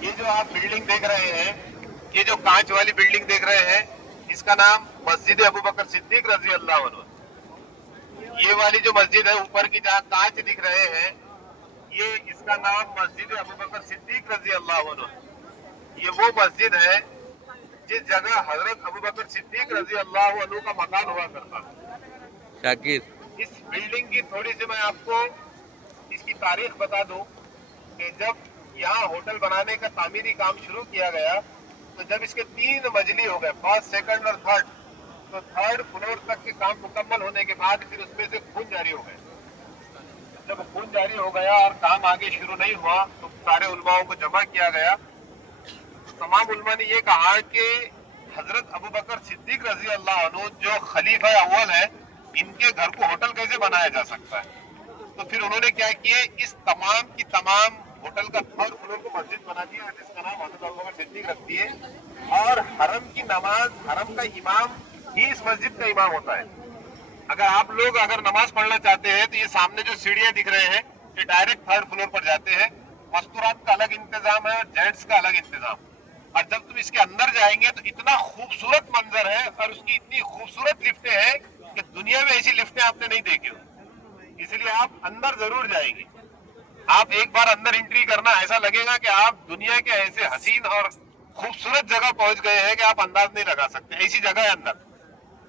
یہ جو آپ بلڈنگ دیکھ رہے ہیں، یہ جو کانچ والی بلڈنگ دیکھ رہے ہیں، اس کا نام مسجد ابو بکر صدیق رضی اللہ عنہ۔ یہ والی جو مسجد ہے اوپر کی جہاں کانچ دکھ رہے ہیں، یہ اس کا نام مسجد ابو بکر صدیق رضی اللہ عنہ۔ یہ وہ مسجد ہے جس جگہ حضرت ابو بکر صدیق رضی اللہ عنہ کا مکان ہوا کرتا تھا۔ شاکر اس بلڈنگ کی تھوڑی سی میں آپ کو اس کی تاریخ بتا دوں کہ جب یہاں ہوٹل بنانے کا تعمیری کام شروع کیا گیا تو جب اس کے 3 منزلی ہو گئے، فرسٹ، سیکنڈ اور تھرڈ، تو تھرڈ فلور تک کے کام مکمل ہونے کے بعد پھر اس میں سے خون جاری ہو گئے۔ جب خون جاری ہو گیا اور کام آگے شروع نہیں ہوا تو سارے علماؤں کو جمع کیا گیا۔ تمام علماء نے یہ کہا کہ حضرت ابو بکر صدیق رضی اللہ عنہ جو خلیفہ اول ہے، ان کے گھر کو ہوٹل کیسے بنایا جا سکتا ہے؟ تو پھر انہوں نے کیا کیے، اس تمام کی تمام ہوٹل کا تھرڈ فلور کو مسجد بنا دیا جس کا نام حضرت ابو بکر صدیق رکھ دیے، اور حرم کی نماز، حرم کا امام ہی اس مسجد کا امام ہوتا ہے۔ اگر آپ لوگ اگر نماز پڑھنا چاہتے ہیں تو یہ سامنے جو سیڑھیاں دکھ رہے ہیں یہ ڈائریکٹ تھرڈ فلور پر جاتے ہیں۔ مستورات کا الگ انتظام ہے اور جینٹس کا الگ انتظام، اور جب تم اس کے اندر جائیں گے تو اتنا خوبصورت منظر ہے اور اس کی اتنی خوبصورت لفٹیں ہیں کہ دنیا میں ایسی لفٹیں آپ نے نہیں دیکھی ہوئی، اس لیے آپ اندر ضرور جائیں گے۔ آپ ایک بار اندر انٹری کرنا، ایسا لگے گا کہ آپ دنیا کے ایسے حسین اور خوبصورت جگہ پہنچ گئے ہیں کہ آپ انداز نہیں لگا سکتے، ایسی جگہ ہے اندر۔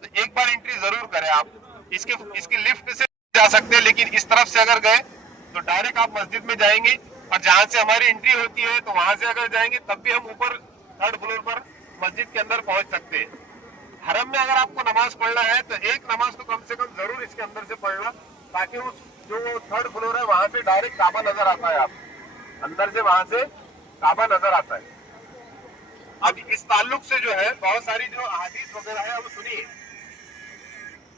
تو ایک بار انٹری ضرور کریں آپ۔ اس کی لفٹ سے جا سکتے ہیں، لیکن اس طرف سے اگر گئے تو ڈائریکٹ آپ مسجد میں جائیں گے، اور جہاں سے ہماری انٹری ہوتی ہے تو وہاں سے اگر جائیں گے تب بھی ہم اوپر تھرڈ فلور پر مسجد کے اندر پہنچ سکتے ہیں۔ حرم میں اگر آپ کو نماز پڑھنا ہے تو ایک نماز تو کم سے کم ضرور اس کے اندر سے پڑھنا، تاکہ اس جو تھرڈ فلور ہے وہاں سے ڈائریکٹ کعبہ نظر آتا ہے، آپ اندر سے وہاں سے کعبہ نظر آتا ہے۔ اب اس تعلق سے جو ہے بہت ساری جو احادیث وغیرہ ہے وہ سنیے۔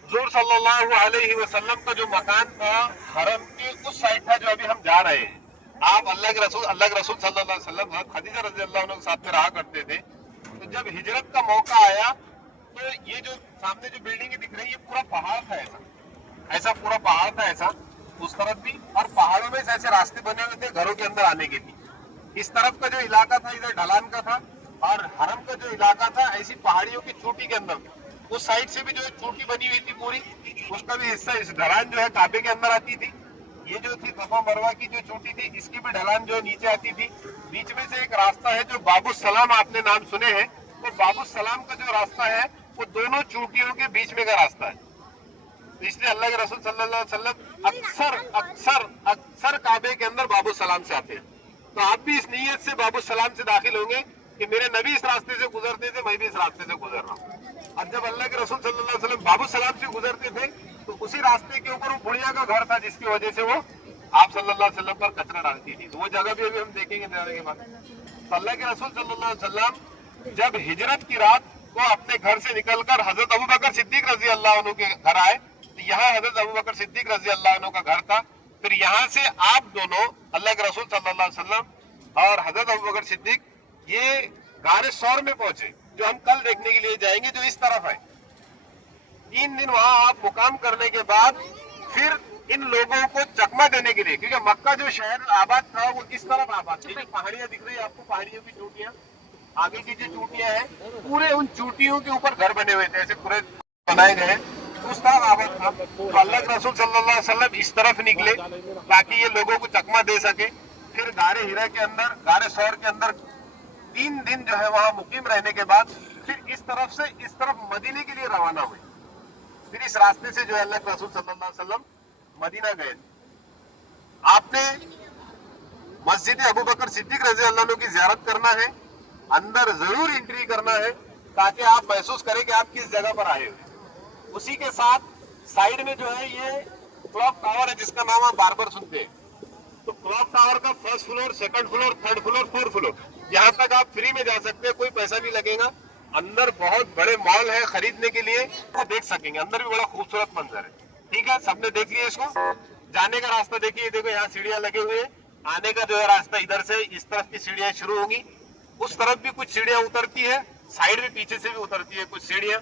حضور صلی اللہ علیہ وسلم کا جو مکان تھا حرم کے اس سائڈ تھا جو ابھی ہم جا رہے ہیں۔ آپ اللہ کے رسول صلی اللہ علیہ وسلم حضرت خدیجہ رضی اللہ عنہ کے ساتھ میں رہا کرتے تھے۔ تو جب ہجرت کا موقع آیا تو یہ جو سامنے جو بلڈنگیں دکھ رہی ہے پورا پہاڑ تھا، ایسا پورا پہاڑ تھا، ایسا اس طرف بھی، اور پہاڑوں میں سے ایسے راستے بنے ہوئے تھے گھروں کے اندر آنے کے لیے۔ اس طرف کا جو علاقہ تھا ادھر ڈھلان کا تھا، اور حرم کا جو علاقہ تھا ایسی پہاڑیوں کی چوٹی کے اندر تھا۔ اس سائڈ سے بھی جو چوٹی بنی ہوئی تھی پوری، اس کا بھی حصہ، اس ڈھلان جو ہے کعبے کے اندر آتی تھی۔ یہ جو تھی صفا مروہ کی جو چوٹی تھی اس کی بھی ڈھلان جو نیچے آتی تھی۔ بیچ میں سے ایک راستہ ہے جو باب السلام، آپ نے نام سنے ہیں، تو باب السلام کا جو راستہ ہے وہ دونوں چوٹیوں کے بیچ میں کا راستہ ہے۔ اس لیے اللہ کے رسول صلی اللہ علیہ وسلم اکثر کعبے کے اندر باب السلام سے آتے ہیں۔ تو آپ بھی اس نیت سے باب السلام سے داخل ہوں گے کہ میرے نبی اس راستے سے گزرتے تھے، میں بھی اس راستے سے گزر رہا ہوں۔ اور جب اللہ کے رسول صلی اللہ علیہ وسلم باب السلام سے گزرتے تھے تو اسی راستے کے اوپر وہ بڑھیا کا گھر تھا جس کی وجہ سے وہ آپ صلی اللہ علیہ وسلم پر کچرا ڈالتی تھی، تو وہ جگہ بھی ابھی ہم دیکھیں گے جانے کے بعد۔ تو اللہ کے رسول صلی اللہ علیہ وسلم جب ہجرت کی رات کو اپنے گھر سے نکل کر حضرت ابو بکر صدیق رضی اللہ عنہ کے گھر آئے تو یہاں حضرت ابو بکر صدیق رضی اللہ عنہ کا گھر تھا۔ پھر یہاں سے آپ دونوں اللہ کے رسول صلی اللہ علیہ وسلم اور حضرت ابو بکر صدیق یہ غار ثور میں پہنچے، جو ہم کل دیکھنے کے لیے جائیں گے، جو اس طرف ہے۔ 3 دن وہاں آپ مقام کرنے کے بعد پھر ان لوگوں کو چکمہ دینے کے لیے، کیونکہ مکہ جو شہر آباد تھا وہ اس طرف آباد تھی، پہاڑیاں دکھ رہی ہیں آپ کو، پہاڑیوں کی چوٹیاں، آگے کی جو چوٹیاں ہیں پورے ان چوٹیوں کے اوپر گھر بنے ہوئے تھے، ایسے پورے بنائے گئے، اس طرف آباد تھا۔ تو اللہ کے رسول صلی اللہ علیہ وسلم اس طرف نکلے تاکہ یہ لوگوں کو چکمہ دے سکے۔ پھر غار ہرا کے اندر، غار ثور کے اندر 3 دن جو ہے وہاں مقیم رہنے کے بعد پھر اس طرف سے اس طرف مدینے کے لیے روانہ ہوئے۔ پھر اس راستے سے جو ہے اللہ کے رسول صلی اللہ علیہ وسلم مدینہ گئے۔ آپ نے مسجد ابو بکر صدیق رضی اللہ عنہ کی زیارت کرنا ہے، اندر ضرور انٹری کرنا ہے تاکہ آپ محسوس کریں کہ آپ کس جگہ پر آئے ہوئے۔ اسی کے ساتھ سائیڈ میں جو ہے یہ کلاک ٹاور ہے جس کا نام آپ بار بار سنتے ہیں۔ تو کلاک ٹاور کا first floor, second floor, third floor, fourth floor, یہاں تک آپ فری میں جا سکتے ہیں، کوئی پیسہ نہیں لگے گا۔ اندر بہت بڑے مال ہے خریدنے کے لیے، وہ دیکھ سکیں گے، اندر بھی بڑا خوبصورت منظر ہے۔ ٹھیک ہے، سب نے دیکھ لیا اس کو۔ جانے کا راستہ دیکھیے، دیکھو یہاں سیڑھیاں لگے ہوئے ہیں، آنے کا جو ہے راستہ ادھر سے اس طرف کی سیڑھیاں شروع ہوں گی، اس طرف بھی کچھ سیڑھیاں اترتی ہے، سائیڈ میں پیچھے سے بھی اترتی ہے کچھ سیڑھیاں۔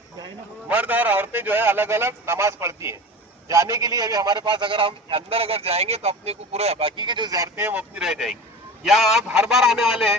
مرد اور عورتیں جو ہے الگ الگ نماز پڑھتی ہیں۔ جانے کے لیے ابھی ہمارے پاس اگر ہم اندر اگر جائیں گے تو اپنے کو پورے باقی کے جو زیارتیں ہیں وہ اپنی رہ جائیں گی۔ یہاں آپ ہر بار آنے والے ہیں